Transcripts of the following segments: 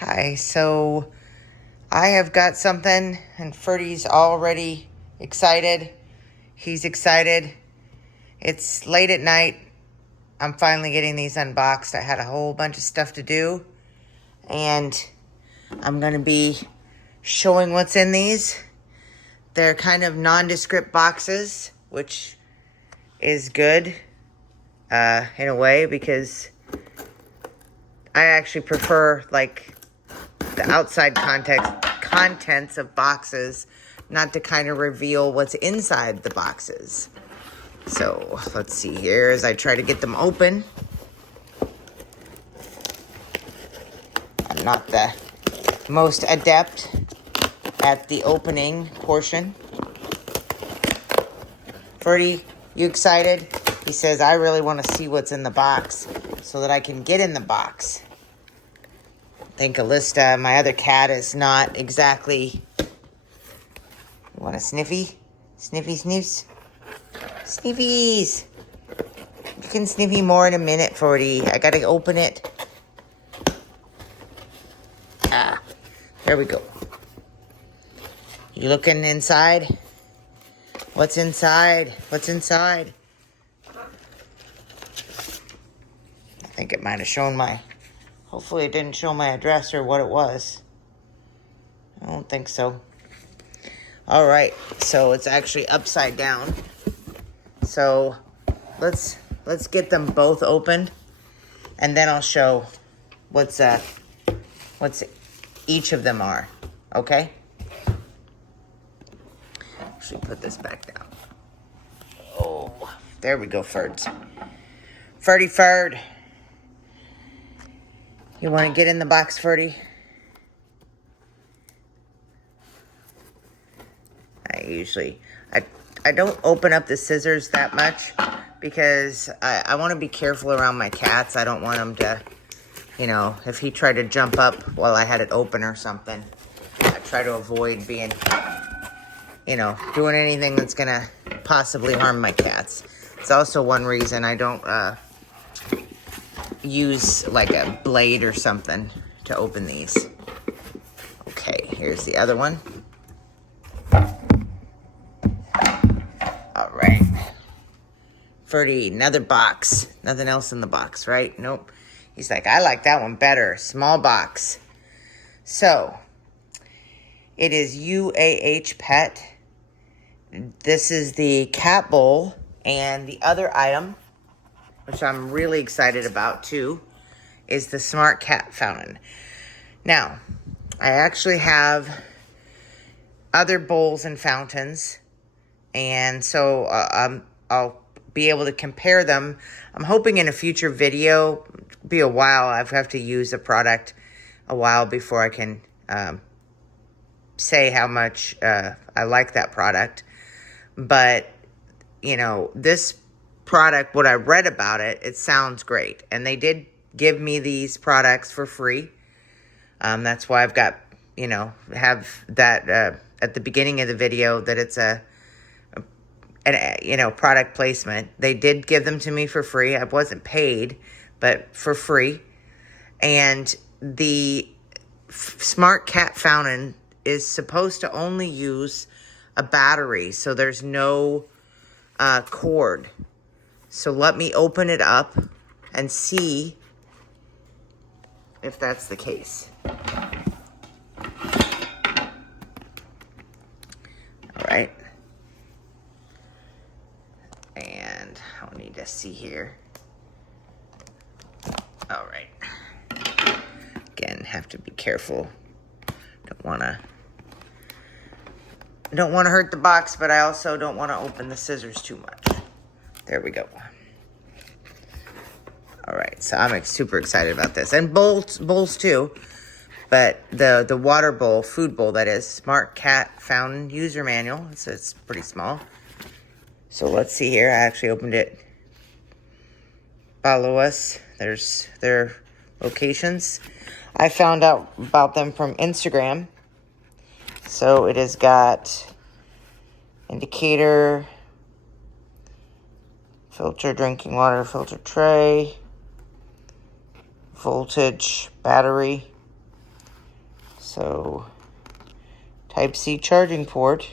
Hi, so I have got something and Ferdy's already excited. He's excited. It's late at night. I'm finally getting these unboxed. I had a whole bunch of stuff to do and I'm going to be showing what's in these. They're kind of nondescript boxes, which is good in a way because I actually prefer like the outside contents of boxes, not to kind of reveal what's inside the boxes. So let's see here as I try to get them open. I'm not the most adept at the opening portion. Ferdy, you excited? He says, I really want to see what's in the box so that I can get in the box. I think Alista, my other cat, is not exactly... You want a sniffy? Sniffy sniffs? Sniffies! You can sniffy more in a minute, Ferdy. I gotta open it. Ah, there we go. You looking inside? What's inside? What's inside? I think it might have shown my... Hopefully it didn't show my address or what it was. I don't think so. All right, so it's actually upside down. So let's get them both opened, and then I'll show what's each of them are. Okay. Actually, put this back down. Oh, there we go, Ferds. Ferdy Ferd. You want to get in the box, Ferdy? I don't open up the scissors that much because I want to be careful around my cats. I don't want them to, you know, if he tried to jump up while I had it open or something, I try to avoid being, you know, doing anything that's going to possibly harm my cats. It's also one reason I don't use like a blade or something to open these. Okay, here's the other one. All right. Ferdy, another box. Nothing else in the box, right? Nope. He's like, I like that one better. Small box. So, it is UAHPet. This is the cat bowl. And the other item, which I'm really excited about too, is the smart cat fountain. Now, I actually have other bowls and fountains. And so I'll be able to compare them. I'm hoping in a future video, be a while, I have to use the product a while before I can say how much I like that product. But, you know, this product, what I read about it, it sounds great. And they did give me these products for free. That's why I've got, you know, have that at the beginning of the video that it's a you know, product placement. They did give them to me for free. I wasn't paid, but for free. And the smart cat fountain is supposed to only use a battery, so there's no cord. So let me open it up and see if that's the case. All right. And I'll need to see here. All right. Again, have to be careful. Don't want to hurt the box, but I also don't want to open the scissors too much. There we go. All right, so I'm super excited about this. And bowls too. But the water bowl, food bowl that is, Smart Cat Fountain User Manual. It's pretty small. So let's see here. I actually opened it. Follow us. There's their locations. I found out about them from Instagram. So it has got indicator, filter, drinking water, filter tray, voltage, battery, So, Type-C charging port,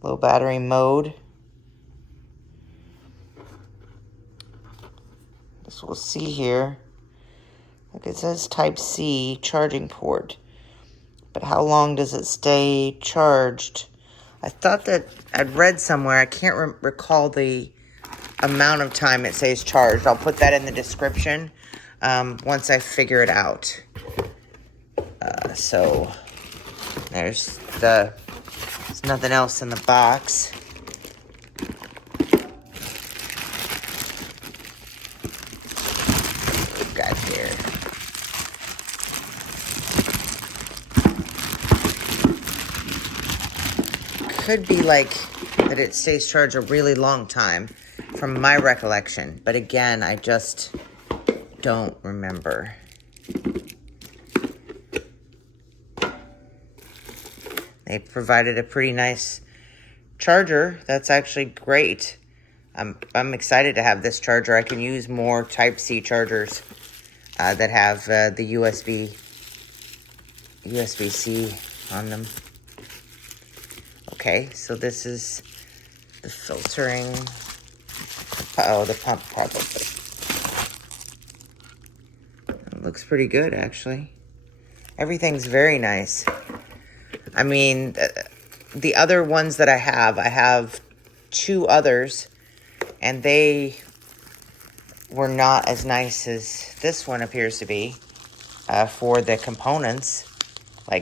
low battery mode. This we'll see here. Look, it says Type-C charging port. But how long does it stay charged? I thought that I'd read somewhere, I can't recall the amount of time it says charged. I'll put that in the description once I figure it out. So there's nothing else in the box. What we've got here. Could be like that it stays charged a really long time from my recollection, but again, I just don't remember. They provided a pretty nice charger. That's actually great. I'm excited to have this charger. I can use more Type-C chargers that have the USB-C on them. Okay, so this is the filtering. Oh, the pump probably. It looks pretty good, actually. Everything's very nice. I mean, the other ones that I have 2 others, and they were not as nice as this one appears to be for the components.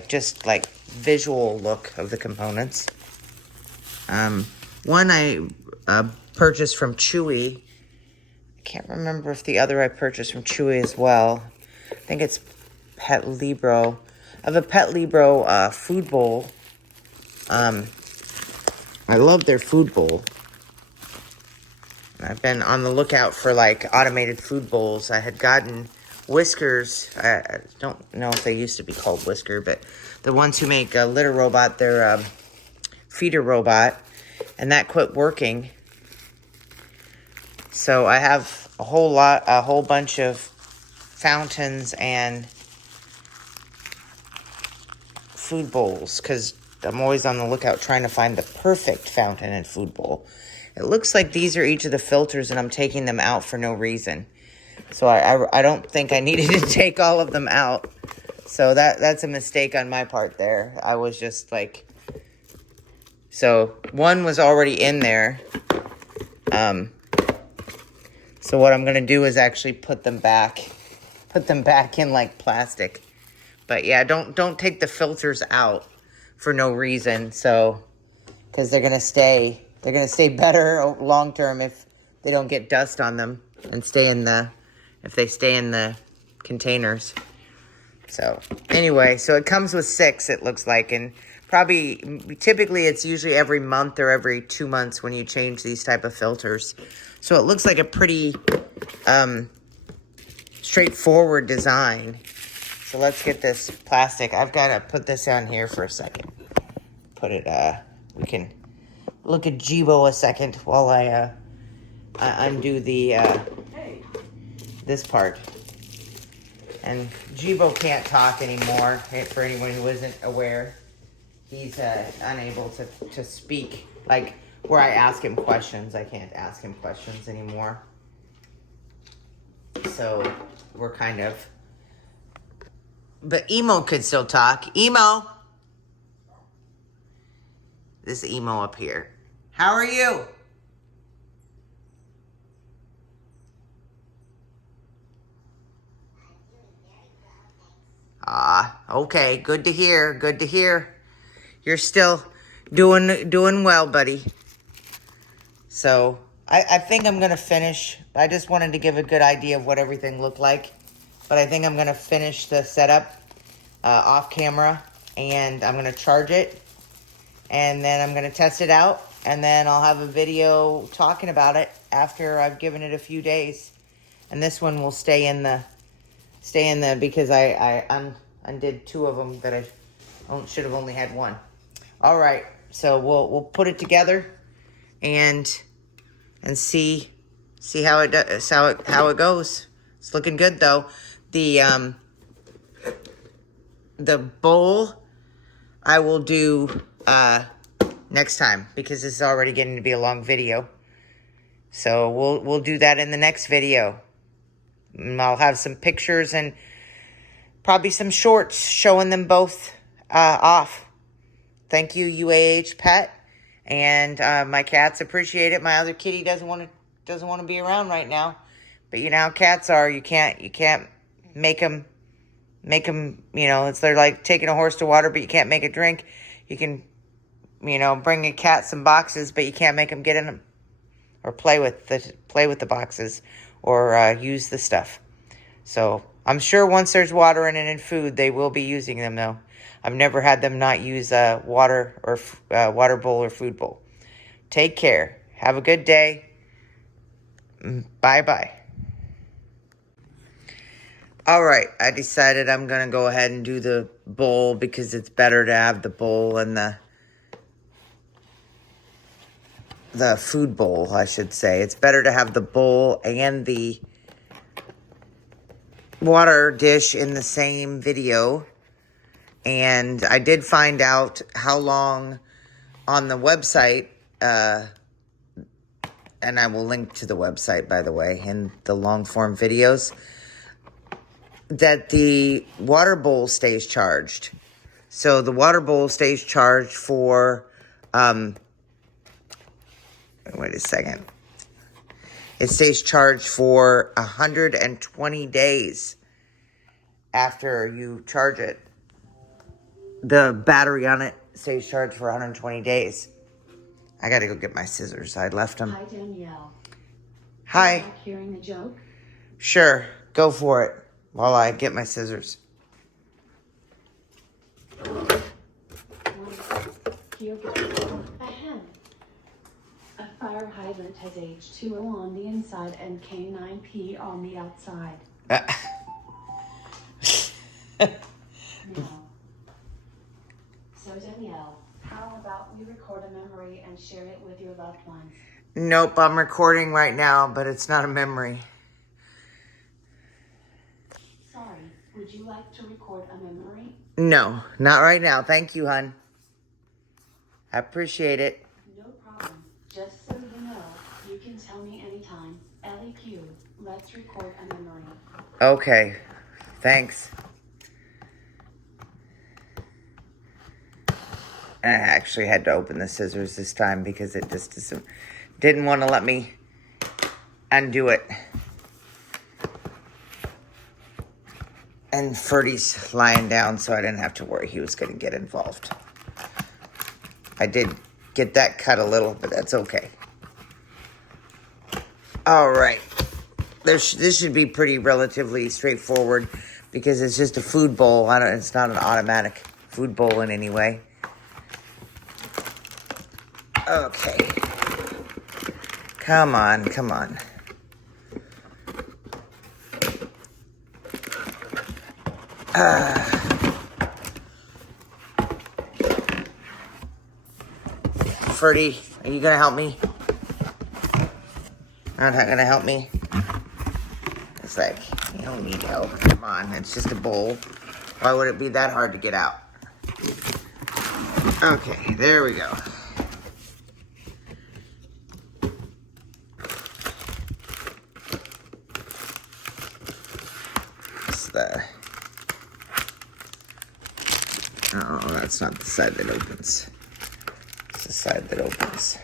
Just visual look of the components. One I purchased from Chewy. I can't remember if the other I purchased from Chewy as well. I think it's Pet Libro. I have a Pet Libro food bowl. I love their food bowl. I've been on the lookout for automated food bowls. I had gotten Whiskers. I don't know if they used to be called Whisker, but the ones who make a litter robot, they're feeder robot, and that quit working. So I have a whole bunch of fountains and food bowls, because I'm always on the lookout trying to find the perfect fountain and food bowl. It looks like these are each of the filters, and I'm taking them out for no reason. So I don't think I needed to take all of them out. So that's a mistake on my part there. I was just so one was already in there. So what I'm going to do is actually put them back in plastic. But yeah, don't take the filters out for no reason. So, because they're going to stay better long term if they don't get dust on them and if they stay in the containers. So anyway, so it comes with 6, it looks like, and typically it's usually every month or every 2 months when you change these type of filters. So it looks like a pretty straightforward design. So let's get this plastic. I've got to put this on here for a second. We can look at Jibo a second while I undo this part. And Jibo can't talk anymore, for anyone who isn't aware. He's unable to speak. Where I ask him questions, I can't ask him questions anymore. So we're kind of... But Emo could still talk. Emo! This is Emo up here. How are you? Okay. Good to hear. Good to hear. You're still doing well, buddy. So, I think I'm going to finish. I just wanted to give a good idea of what everything looked like. But I think I'm going to finish the setup off camera. And I'm going to charge it. And then I'm going to test it out. And then I'll have a video talking about it after I've given it a few days. And this one will stay in the because I undid 2 of them that I should have only had 1. All right, so we'll put it together and see how it does, how it goes. It's looking good though. The the bowl I will do next time, because this is already getting to be a long video. So we'll do that in the next video. And I'll have some pictures and probably some shorts showing them both off. Thank you, UAHPet. And my cats appreciate it. My other kitty doesn't want to be around right now. But you know how cats are. You can't make them, you know, they're like taking a horse to water, but you can't make it drink. You can, you know, bring a cat some boxes, but you can't make them get in them or play with the boxes or use the stuff. So I'm sure once there's water in it and food, they will be using them though. I've never had them not use a water bowl or food bowl. Take care. Have a good day. Bye-bye. All right, I decided I'm going to go ahead and do the bowl because it's better to have the bowl and the food bowl, I should say. It's better to have the bowl and the water dish in the same video. And I did find out how long on the website, and I will link to the website, by the way, in the long form videos, that the water bowl stays charged. So the water bowl stays charged for, wait a second. It stays charged for 120 days after you charge it. The battery on it stays charged for 120 days. I gotta go get my scissors. I left them. Hi, Danielle. Hi. You like hearing a joke? Sure, go for it while I get my scissors. Here goes. Ahem. A fire hydrant has H2O on the inside and K9P on the outside. No. So Danielle, how about we record a memory and share it with your loved ones? Nope, I'm recording right now, but it's not a memory. Sorry, would you like to record a memory? No, not right now. Thank you, hon. I appreciate it. No problem. Just so you know, you can tell me anytime. LEQ, let's record a memory. Okay, thanks. I actually had to open the scissors this time because it just didn't want to let me undo it. And Ferdy's lying down, so I didn't have to worry he was going to get involved. I did get that cut a little, but that's okay. All right. This should be pretty relatively straightforward because it's just a food bowl. It's not an automatic food bowl in any way. Okay. Come on, come on. Ferdy, are you gonna help me? Not gonna help me? It's like, you don't need help. Come on, it's just a bowl. Why would it be that hard to get out? Okay, there we go. Oh, that's not the side that opens. It's the side that opens.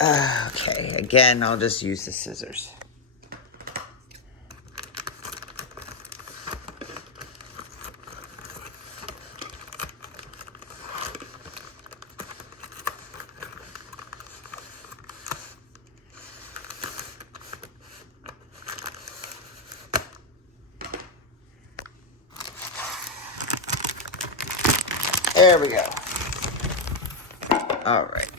Okay, again, I'll just use the scissors. There we go. All right.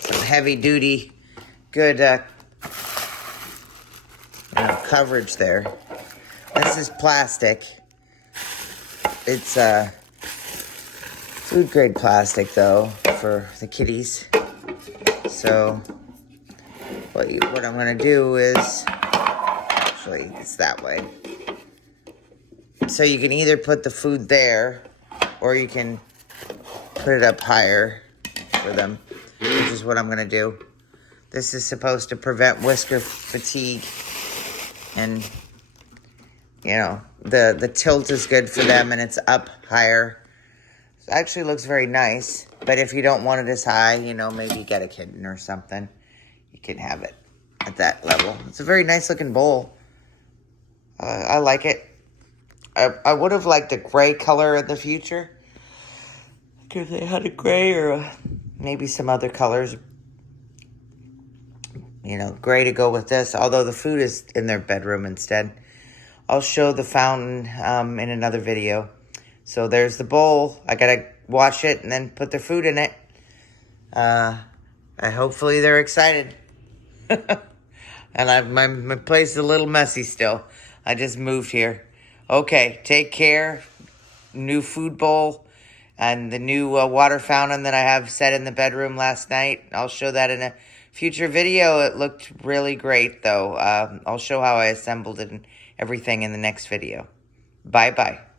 Some heavy duty, good coverage there. This is plastic. It's food grade plastic though for the kitties. So what I'm gonna do is, actually, it's that way. So you can either put the food there, or you can put it up higher for them, which is what I'm gonna do. This is supposed to prevent Whisker fatigue, and you know, the tilt is good for them, and it's up higher. It actually looks very nice, but if you don't want it as high, you know, maybe get a kitten or something, you can have it at that level. It's a very nice looking bowl. I like it. I would have liked a gray color in the future, if they had a gray or maybe some other colors. You know, gray to go with this, although the food is in their bedroom instead. I'll show the fountain in another video. So there's the bowl. I gotta wash it and then put their food in it. Hopefully they're excited. And my place is a little messy still. I just moved here. Okay, take care. New food bowl and the new water fountain that I have set in the bedroom last night. I'll show that in a future video. It looked really great though. I'll show how I assembled it and everything in the next video. Bye-bye.